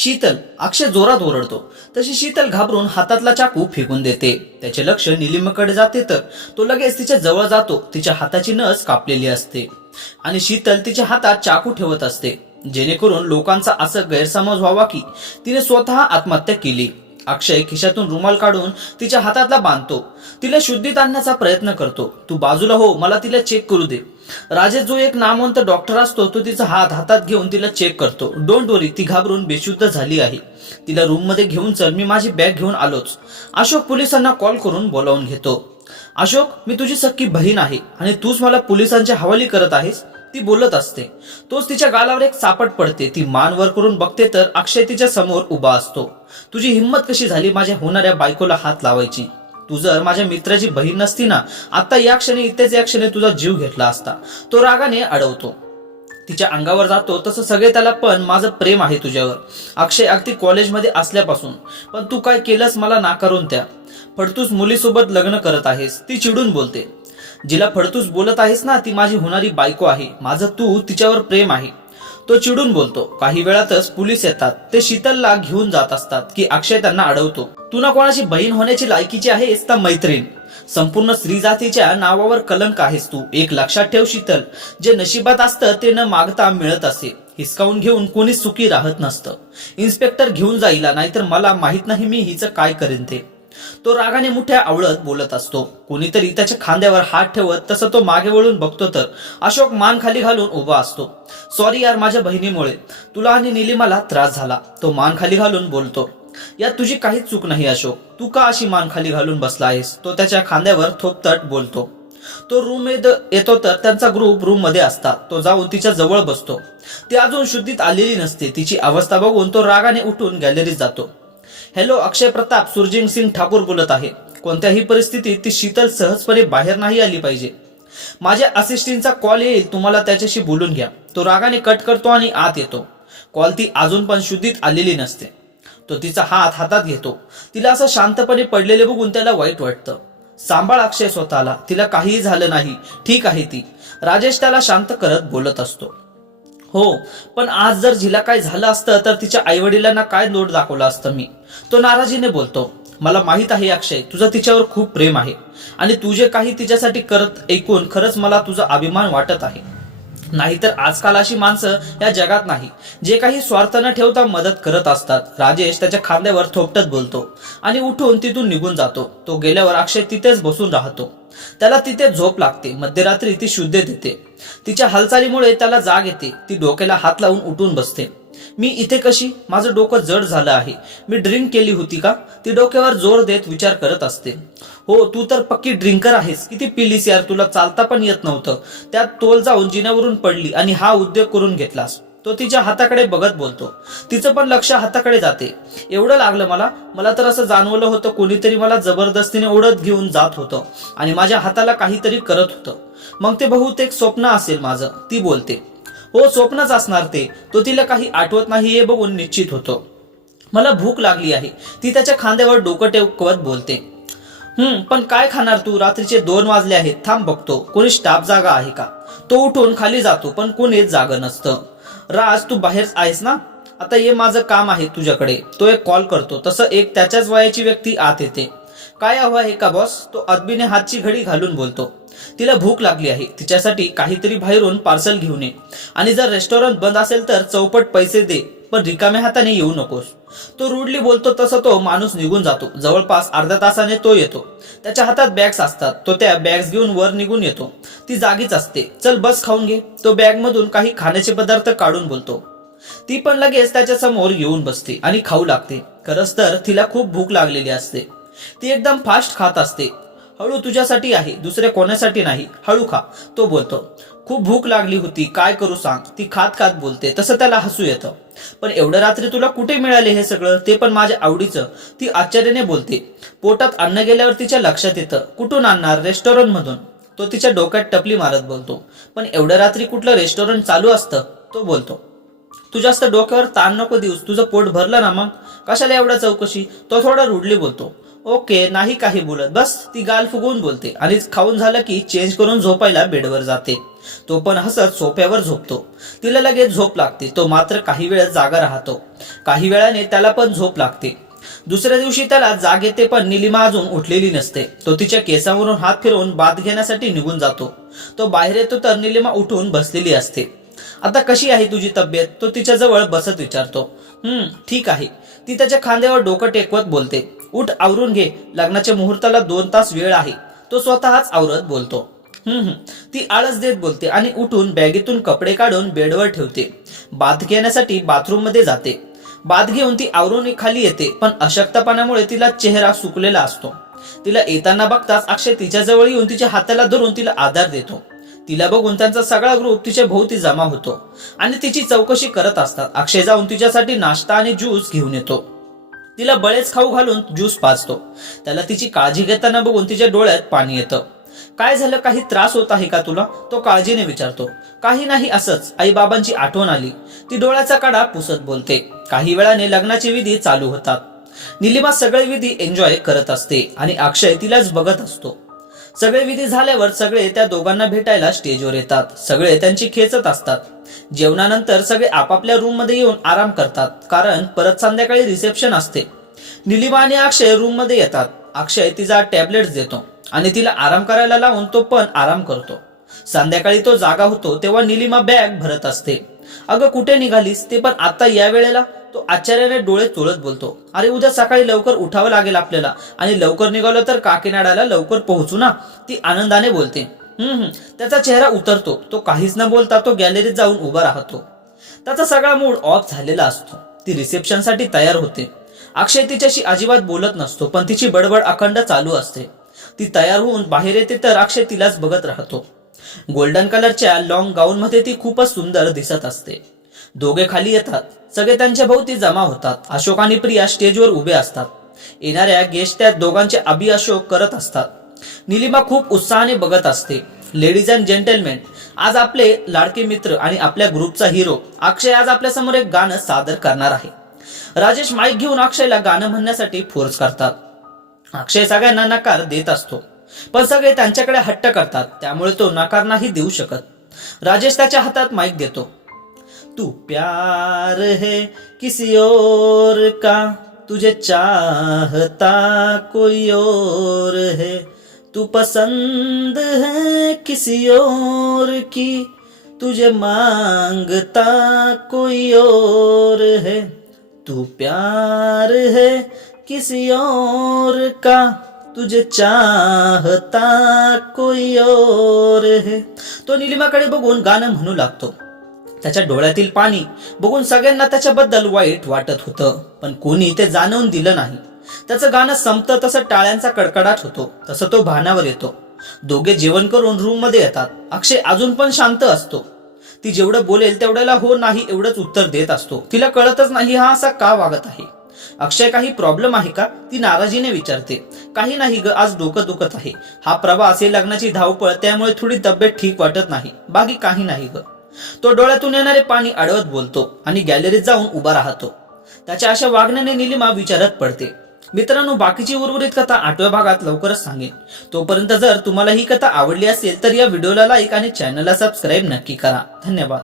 शीतल, अक्षय जोरात ओरडतो. तशी शीतल घाबरून हातातला चाकू फेकून देते. त्याचे लक्ष निलिमाकडे जाते तर तो लगेच तिच्या जवळ जातो. तिच्या हाताची नस कापलेली असते आणि शीतल तिच्या हातात चाकू ठेवत असते, जेणेकरून लोकांचा असं गैरसमज व्हावा की तिने स्वतः आत्महत्या केली. अक्षय खिशातून रुमाल काढून तिच्या हातातला बांधतो. तिला शुद्धीत आणण्याचा प्रयत्न करतो. तू बाजूला हो, मला तिला चेक करू दे. राजेश, जो एक नामवंत डॉक्टर असतो, तो तिचा हात हातात घेऊन तिला चेक करतो. डोंट वरी, ती घाबरून बेशुद्ध झाली आहे. तिला रूम मध्ये घेऊन चल, मी माझी बॅग घेऊन आलोच. अशोक पोलिसांना कॉल करून बोलावून घेतो. अशोक, मी तुझी सख्खी बहीण आहे आणि तूच मला पोलिसांच्या हवाली करत आहेस, ती बोलत असते. तोच तिच्या गालावर एक चापट पडते. ती मान वर करून बघते तर अक्षय तिच्या समोर उभा असतो. तुझी हिंमत कशी झाली माझ्या होणाऱ्या बायकोला हात लावायची? तू जर माझ्या मित्राची बहीण नसती ना, आता या क्षणी, इथेच या क्षणी तुझा जीव घेतला असता. तो रागाने अडवतो. तिच्या अंगावर जातो. तसं सगळे त्याला, पण माझं प्रेम आहे तुझ्यावर अक्षय, अगदी कॉलेजमध्ये असल्यापासून. पण तू काय केलंस मला नाकारून त्या फडतूस मुलीसोबत लग्न करत आहेस. ती चिडून बोलते. जिला फडतूस बोलत आहेस ना, ती माझी होणारी बायको आहे. माझं तू तिच्यावर प्रेम आहे. तो चिडून बोलतो. काही वेळातच पोलीस येतात. ते शीतलला घेऊन जात असतात की अक्षय त्यांना अडवतो. तू ना कोणाची बहीण होण्याची लायकीची आहेस तर मैत्रीण. संपूर्ण स्त्री जातीच्या नावावर कलंक आहेस तू. एक लक्षात ठेव शीतल, जे नशिबात असतं ते न मागता मिळत असे. हिसकावून घेऊन कोणी सुखी राहत नसतं. इन्स्पेक्टर घेऊन जाईल, नाहीतर मला माहित नाही मी हिचं काय करेन ते. तो रागाने मुठ्या आवळत बोलत असतो. कोणीतरी त्याच्या खांद्यावर हात ठेवत. तसं तो मागे वळून बघतो तर अशोक मान खाली घालून उभा असतो. सॉरी यार, माझ्या बहिणीमुळे तुला आणि निलिमाला त्रास झाला. तो मान खाली घालून बोलतो. यात तुझी काहीच चूक नाही अशोक, तू का अशी मान खाली घालून बसला आहेस? तो त्याच्या खांद्यावर थोपतट बोलतो. तो रूम येतो तर त्यांचा ग्रुप रूम मध्ये असतात. तो जाऊन तिच्या जवळ बसतो. ती अजून शुद्धीत आलेली नसते. तिची अवस्था बघून तो रागाने उठून गॅलरीत जातो. हॅलो, अक्षय प्रताप, सुरजिंग सिंग ठाकूर बोलत आहे. कोणत्याही परिस्थितीत ती शीतल सहजपणे बाहेर नाही आली पाहिजे. माझ्या असिस्टंटचा कॉल येईल, तुम्हाला त्याच्याशी बोलून घ्या. तो रागाने कट करतो आणि आत येतो. कॉल ती अजून पण शुद्धीत आलेली नसते. तो तिचा हात हातात घेतो. तिला असं शांतपणे पडलेले बघून त्याला वाईट वाटतं. सांभाळ अक्षय स्वतःला, तिला काहीही झालं नाही, ठीक आहे ती. राजेश त्याला शांत करत बोलत असतो. हो, पण आज जर जिला काय झालं असतं तर तिच्या आईवडिलांना काय नोट दाखवलं असतं मी. तो नाराजीने बोलतो. मला माहित आहे अक्षय, तुझं तिच्यावर खूप प्रेम आहे आणि तू जे काही तिच्यासाठी करत ऐकून खरंच मला तुझा अभिमान वाटत आहे. नाहीतर आजकाल अशी माणसं या जगात नाही, जे काही स्वार्थ न ठेवता मदत करत असतात. राजेश त्याच्या खांद्यावर थोपटत बोलतो आणि उठून तिथून निघून जातो. तो गेल्यावर अक्षय तिथेच बसून राहतो. त्याला तिथे झोप लागते. मध्यरात्री ती शुद्ध देते. तिच्या हालचालीमुळे त्याला जाग येते. ती डोक्याला हात लावून उठून बसते. मी इथे कशी? माझं डोकं जड झालं आहे. मी ड्रिंक केली होती का? ती डोक्यावर जोर देत विचार करत असते. हो, तू तर पक्की ड्रिंकर आहेस. किती पिलीस यार, तुला चालता पण येत नव्हतं. त्यात तोल जाऊन जिन्यावरून पडली आणि हा उद्योग करून घेतलास. तो तिच्या हाताकडे बघत बोलतो. तिचं पण लक्ष हाताकडे जाते. एवढं लागलं मला तर असं जाणवलं होतं कोणीतरी मला जबरदस्तीने ओढत घेऊन जात होतं आणि माझ्या हाताला काहीतरी करत होतं. मग ते बहुतेक स्वप्न असेल माझं, ती बोलते. हो, स्वप्नच असणार ते. तो तिला काही आठवत नाही हे बघून निश्चित होतो. मला भूक लागली आहे, ती त्याच्या खांद्यावर डोकं टेकवत बोलते. पण काय खाणार तू? रात्रीचे 2 वाजले आहेत. थांब बघतो, कोणी स्टाफ जागा आहे का? तो उठून खाली जातो, पण कोणीच जागं नसतं. राज, तू बाहेर आहेस ना? आता ये, माझं काम आहे तुझ्याकडे. तो एक कॉल करतो. तसं एक त्याच्याच वयाची व्यक्ती आत येते. काय हवं आहे का बॉस? तो अदबीने हातची घडी घालून बोलतो. तिला भूक लागली आहे, तिच्यासाठी काहीतरी बाहेरून पार्सल घेऊन ये आणि जर रेस्टॉरंट बंद असेल तर चौपट पैसे दे, पण रिकाम्या हाताने येऊ नकोस. तो रूडली बोलतो. तसं तो माणूस निघून जातो. जवळपास अर्ध्या तासाने तो येतो. त्याच्या हातात बॅग्स असतात. तो त्या बॅग्स घेऊन वर निघून येतो. ती जागीच असते. चल बस, खाऊन घे. तो बॅग मधून काही खाण्याचे पदार्थ काढून बोलतो. ती पण लगेच त्याच्या समोर येऊन बसते आणि खाऊ लागते. खरंच तर तिला खूप भूक लागलेली असते. ती एकदम फास्ट खात असते. हळू, तुझ्यासाठी आहे, दुसरे कोणासाठी नाही. हळू खा, तो बोलतो. खूप भूक लागली होती, काय करू सांग, ती खात खात बोलते. तसं त्याला हसू येतं. पण एवढ्या रात्री तुला कुठे मिळाले हे सगळं, ते पण माझ्या आवडीचं, ती आश्चर्याने बोलते. पोटात अन्न गेल्यावर तिच्या लक्षात येतं. कुठून आणणार? रेस्टॉरंट मधून. तो तिच्या डोक्यात टपली मारत बोलतो. पण एवढ्या रात्री कुठलं रेस्टॉरंट चालू असतं? तो बोलतो. तू जास्त डोक्यावर ताण नको देऊस, तुझं पोट भरलं ना, मग कशाला एवढ्या चौकशी? तो थोडा रुडली बोलतो. ओके, नाही काही बोलत, बस. ती गाल फुगवून बोलते आणि खाऊन झालं की चेंज करून झोपायला बेडवर जाते. तो पण हसत सोफ्यावर झोपतो. तिला लगेच झोप लागते. तो मात्र काही वेळ जागा राहतो. काही वेळाने त्याला पण झोप लागते. दुसऱ्या दिवशी त्याला जाग येते, पण निलिमा अजून उठलेली नसते. तो तिच्या केसावरून हात फिरवून बाथ घेण्यासाठी निघून जातो. तो बाहेर येतो तर निलिमा उठून बसलेली असते. आता कशी आहे तुझी तब्येत? तो तिच्या जवळ बसत विचारतो. ठीक आहे. ती त्याच्या खांद्यावर डोकं टेकवत बोलते. उठ, आवरून घे, लग्नाच्या मुहूर्ताला 2 तास वेळ आहे. तो स्वतःच आवरत बोलतो. ती आळस देत बोलते आणि उठून बॅगेतून कपडे काढून बेडवर ठेवते. बाथ घेण्यासाठी बाथरूम मध्ये जाते. बाथ घेऊन ती आवरून खाली येते, पण अशक्तपणामुळे तिला चेहरा सुकलेला असतो. तिला येताना बघताच अक्षय तिच्या जवळ येऊन तिच्या हाताला धरून तिला आधार देतो. तिला बघून त्यांचा सगळा ग्रुप तिच्या भोवती जमा होतो आणि तिची चौकशी करत असतात. अक्षय जाऊन तिच्यासाठी नाश्ता आणि ज्यूस घेऊन येतो. तिला बळेच खाऊ घालून ज्यूस पाजतो. त्याला तिची काळजी घेताना बघून तिच्या डोळ्यात पाणी येतं. काय झालं, काही त्रास होत आहे का तुला? तो काळजीने विचारतो. काही नाही, असंच आई बाबांची आठवण आली. ती डोळ्याचा कडा पुसत बोलते. काही वेळाने लग्नाची विधी चालू होतात. निलिमा सगळे विधी एन्जॉय करत असते आणि अक्षय तिलाच बघत असतो. सगळे विधी झाल्यावर सगळे त्या दोघांना भेटायला स्टेजवर येतात. सगळे त्यांची खेचत असतात. जेवणानंतर सगळे आपापल्या रूम मध्ये येऊन आराम करतात, कारण परत संध्याकाळी रिसेप्शन असते. निलिमा आणि अक्षय रूम मध्ये येतात. अक्षय तिचा टॅबलेट्स देतो आणि तिला आराम करायला लावून तो पण आराम करतो. संध्याकाळी तो जागा होतो तेव्हा निलिमा बॅग भरत असते. अगं, कुठे निघालीस, ते पण आता या वेळेला? तो आश्चर्याने डोळे चोळत बोलतो. अरे, उद्या सकाळी लवकर उठावं लागेल आपल्याला, आणि लवकर निघालो तर काकीनाडाला लवकर पोहोचू ना, ती आनंदाने बोलते. त्याचा चेहरा उतरतो. तो काहीच न बोलता तो गॅलरीत जाऊन उभा राहतो. त्याचा सगळा मूड ऑफ झालेला असतो. ती रिसेप्शन साठी तयार होते. अक्षय तिच्याशी अजिबात बोलत नसतो, पण तिची बडबड अखंड चालू असते. ती तयार होऊन बाहेर येते तर अक्षय तिलाच बघत राहतो. गोल्डन कलरच्या लॉंग गाऊन मध्ये ती खूपच सुंदर दिसत असते. दोघे खाली येतात. सगळे त्यांच्या भोवती जमा होतात. अशोक आणि प्रिया स्टेजवर उभे असतात. येणाऱ्या गेस्ट त्या दोघांचे अभिअशोक करत असतात. निलिमा खूप उत्साहाने बघत असते. लेडीज अँड जेंटलमेन, आज आपले लाडके मित्र आणि आपल्या ग्रुपचा हिरो अक्षय आज आपल्या समोर एक गाणं सादर करणार आहे. राजेश माईक घेऊन अक्षयला गाणं म्हणण्यासाठी फोर्स करतात. अक्षय सगळ्यांना नकार देत असतो, पण सगळे त्यांच्याकडे हट्ट करतात, त्यामुळे तो नकार नाही देऊ शकत. राजेश त्याच्या हातात माईक देतो. तू प्यार है किसी और का, तुझे चाहता कोई और है, तू पसंद है किसी और की, तुझे मांगता कोई और है, तू प्यार है किसी और का, तुझे चाहता कोई और है. तो निलिमाकडे बघून गाणं म्हणू लागतो. त्याच्या डोळ्यातील पाणी बघून सगळ्यांना त्याच्याबद्दल वाईट वाटत होतं, पण कोणी ते जाणवून दिलं नाही. त्याचं गाणं संपतं तसं टाळ्यांचा कडकडाट होतो. तसं तो भानावर येतो. दोघे जेवण करून रूम मध्ये येतात. अक्षय अजून पण शांत असतो. ती जेवढं बोलेल तेवढ्याला हो नाही एवढंच उत्तर देत असतो. तिला कळतच नाही हा असा का वागत आहे. अक्षय, काही प्रॉब्लेम आहे का? ती नाराजीने विचारते. काही नाही ग, आज डोकं दुखत आहे. हा प्रवास, हे लग्नाची धावपळ, त्यामुळे थोडी तब्येत ठीक वाटत नाही, बाकी काही नाही ग. तो डोळ्यातून येणारे पाणी अडवत बोलतो आणि गॅलरीत जाऊन उभा राहतो. त्याच्या अशा वागण्याने निलिमा विचारात पडते. मित्रांनो, बाकीची उर्वरित कथा 8व्या भागात लवकरच सांगेन. तोपर्यंत जर तुम्हाला ही कथा आवडली असेल तर या व्हिडिओला लाईक आणि चॅनलला सबस्क्राईब नक्की करा. धन्यवाद.